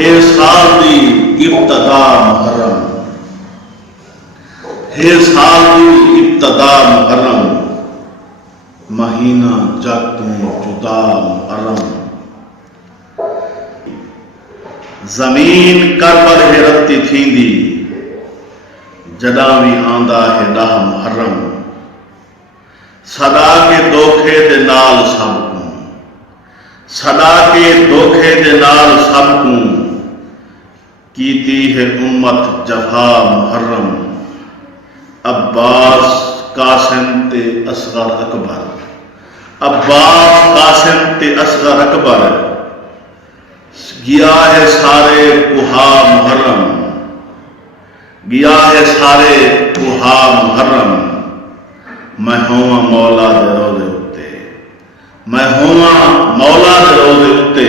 ہے سال دی ابتدا محرم، ہے سال دی ابتدا محرم، مہینہ جگ تو جدا محرم، زمین کربل ہے رتی تھیندی جداں بھی آندا ہے ڈاہ محرم، صدا کے دھوکھے دے نال سب کو، صدا کے دھوکھے دے نال سب کو کیتی ہے امت جفا محرم، عباس قاسم تے اصغر اکبر، عباس قاسم تے اصغر اکبر، گیا ہے سارے کوہا محرم، گیا ہے سارے کوہا محرم، میں ہواں مولا دے روزے اتے، میں ہواں مولا دے روزے اتے،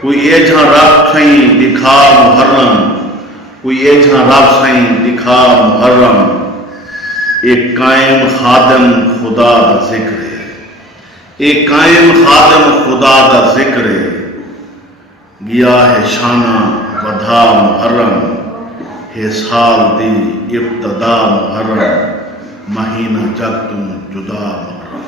کوئی ایجھا رب سائیں دکھا محرم، کوئی ایجھا رب سائیں دکھا محرم، ایک قائم خادم خدا دا ذکر ہے، ایک قائم خادم خدا دا ذکر ہے، گیا ہے شانہ ودھا محرم، ہے سال دی ابتدا محرم، مہینہ جگ تو جدا محرم۔